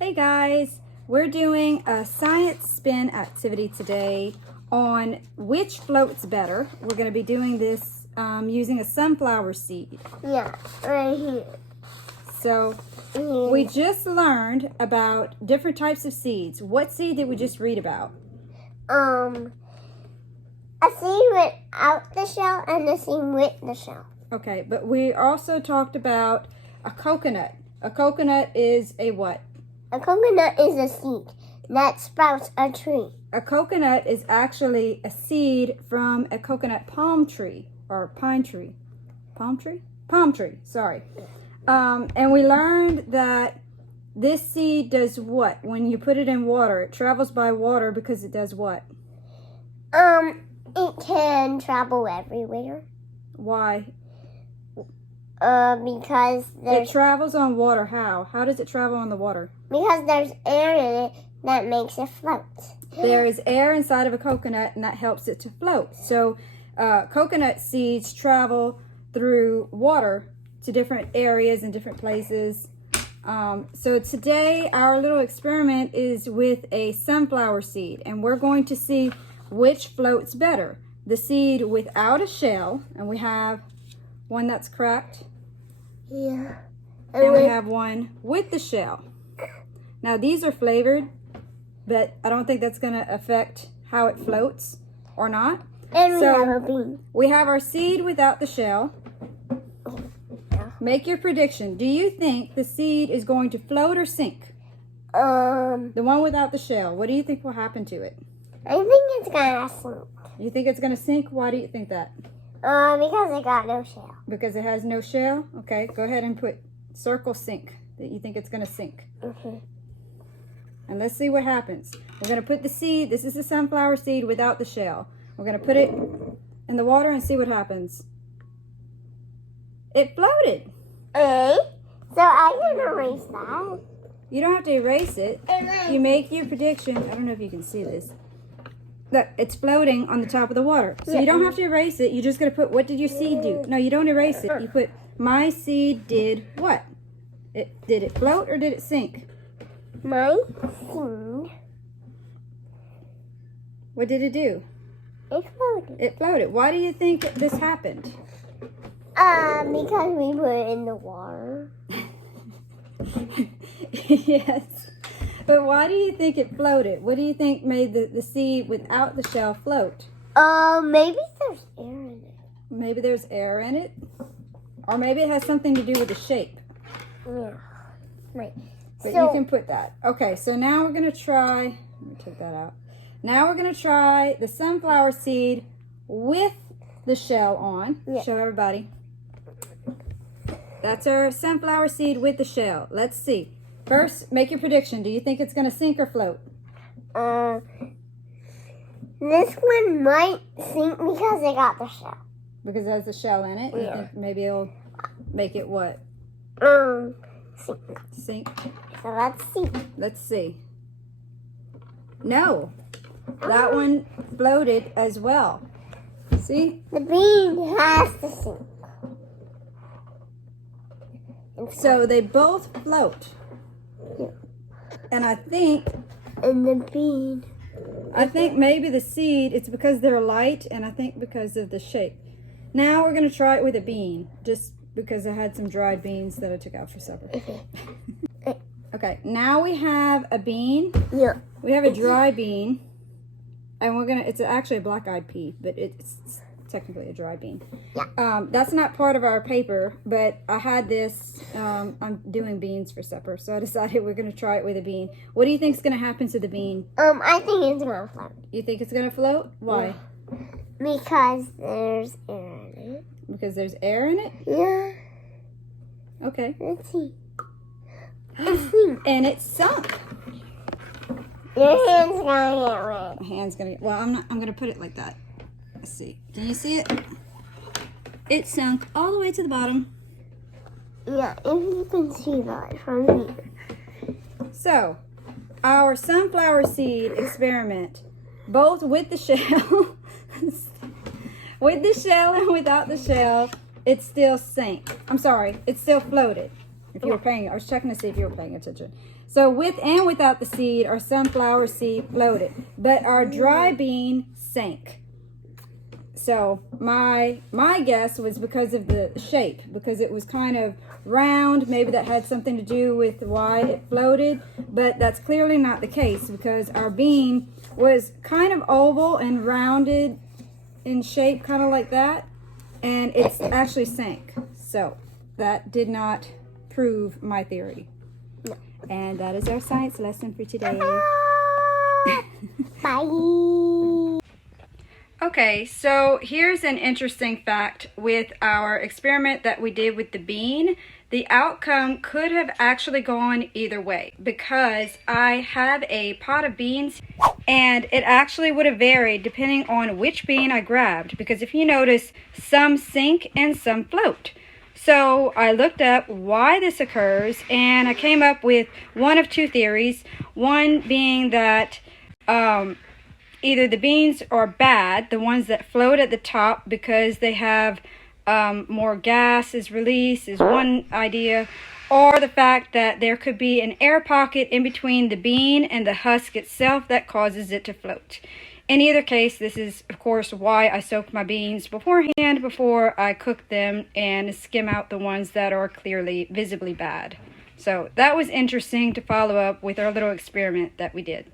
Hey guys, we're doing a science spin activity today on which floats better. We're going to be doing this using a sunflower seed. Yeah, right here. So we just learned about different types of seeds. What seed did we just read about? A seed without the shell and a seed with the shell. Okay, but we also talked about a coconut. A coconut is a what? A coconut is a seed that sprouts a tree. A coconut is actually a seed from a coconut palm tree or pine tree. Palm tree? Palm tree, sorry. And we learned that this seed does what? When you put it in water, it travels by water because it does what? It can travel everywhere. Why? Because It travels on water. How? How does it travel on the water? Because there's air in it that makes it float. There is air inside of a coconut, and that helps it to float. So coconut seeds travel through water to different areas and different places. So today our little experiment is with a sunflower seed, and we're going to see which floats better. The seed without a shell, and we have one that's cracked. Yeah. And we have one with the shell. Now these are flavored, but I don't think that's going to affect how it floats or not. And we have a bean. We have our seed without the shell. Make your prediction. Do you think the seed is going to float or sink? The one without the shell. What do you think will happen to it? I think it's gonna sink. You think it's going to sink? Why do you think that? Because it got no shell. Because it has no shell? Okay, go ahead and put circle sink. That you think it's going to sink. Okay. And let's see what happens. We're going to put the seed, this is the sunflower seed without the shell. We're going to put it in the water and see what happens. It floated. So I can erase that. You don't have to erase it. You make your prediction. I don't know if you can see this. Look, it's floating on the top of the water. So you don't have to erase it. You're just going to put, what did your seed do? No, you don't erase it. You put, my seed did what? Did it float or did it sink? My seed. What did it do? It floated. It floated. Why do you think this happened? Because we put it in the water. Yes. But why do you think it floated? What do you think made the seed without the shell float? Maybe there's air in it. Maybe there's air in it. Or maybe it has something to do with the shape. Yeah. Right. But you can put that. Okay, so now we're going to try, let me take that out. Now we're going to try the sunflower seed with the shell on. Yeah. Show everybody. That's our sunflower seed with the shell. Let's see. First, make your prediction. Do you think it's going to sink or float? This one might sink because it got the shell. Because it has the shell in it? Yeah. You think maybe it'll make it what? Sink. Sink? So let's see. Let's see. No. That one floated as well. See? The bean has to sink. So they both float. Yeah. And I think maybe the seed, it's because they're light, and I think because of the shape. Now we're going to try it with a bean, just because I had some dried beans that I took out for supper. Okay, now we have a bean. Yeah. We have a dry bean, and it's actually a black-eyed pea, but it's technically a dry bean. Yeah. That's not part of our paper, but I had this, I'm doing beans for supper, so I decided we're going to try it with a bean. What do you think is going to happen to the bean? I think it's going to float. You think it's going to float? Why? Yeah. Because there's air in it. Because there's air in it? Yeah. Okay. Let's see. And it sunk. Your hand's gonna get wet. My hand's gonna get, well, I'm gonna put it like that. Let's see. Can you see it? It sunk all the way to the bottom. Yeah, if you can see that from here. So, our sunflower seed experiment, both with the shell, with the shell and without the shell, it still sank. I'm sorry, it still floated. If you were paying, I was checking to see if you were paying attention. So with and without the seed, our sunflower seed floated, but our dry bean sank. So my guess was because of the shape, because it was kind of round. Maybe that had something to do with why it floated, but that's clearly not the case, because our bean was kind of oval and rounded in shape, kind of like that, and it's actually sank. So that did not prove my theory. And that is our science lesson for today. Bye. Okay, so here's an interesting fact with our experiment that we did with the bean. The outcome could have actually gone either way, because I have a pot of beans and it actually would have varied depending on which bean I grabbed, because if you notice, some sink and some float. So I looked up why this occurs, and I came up with one of two theories. One being that either the beans are bad, the ones that float at the top, because they have more gas is released, is one idea, or the fact that there could be an air pocket in between the bean and the husk itself that causes it to float. In either case, this is, of course, why I soak my beans beforehand before I cook them and skim out the ones that are clearly, visibly bad. So that was interesting to follow up with our little experiment that we did.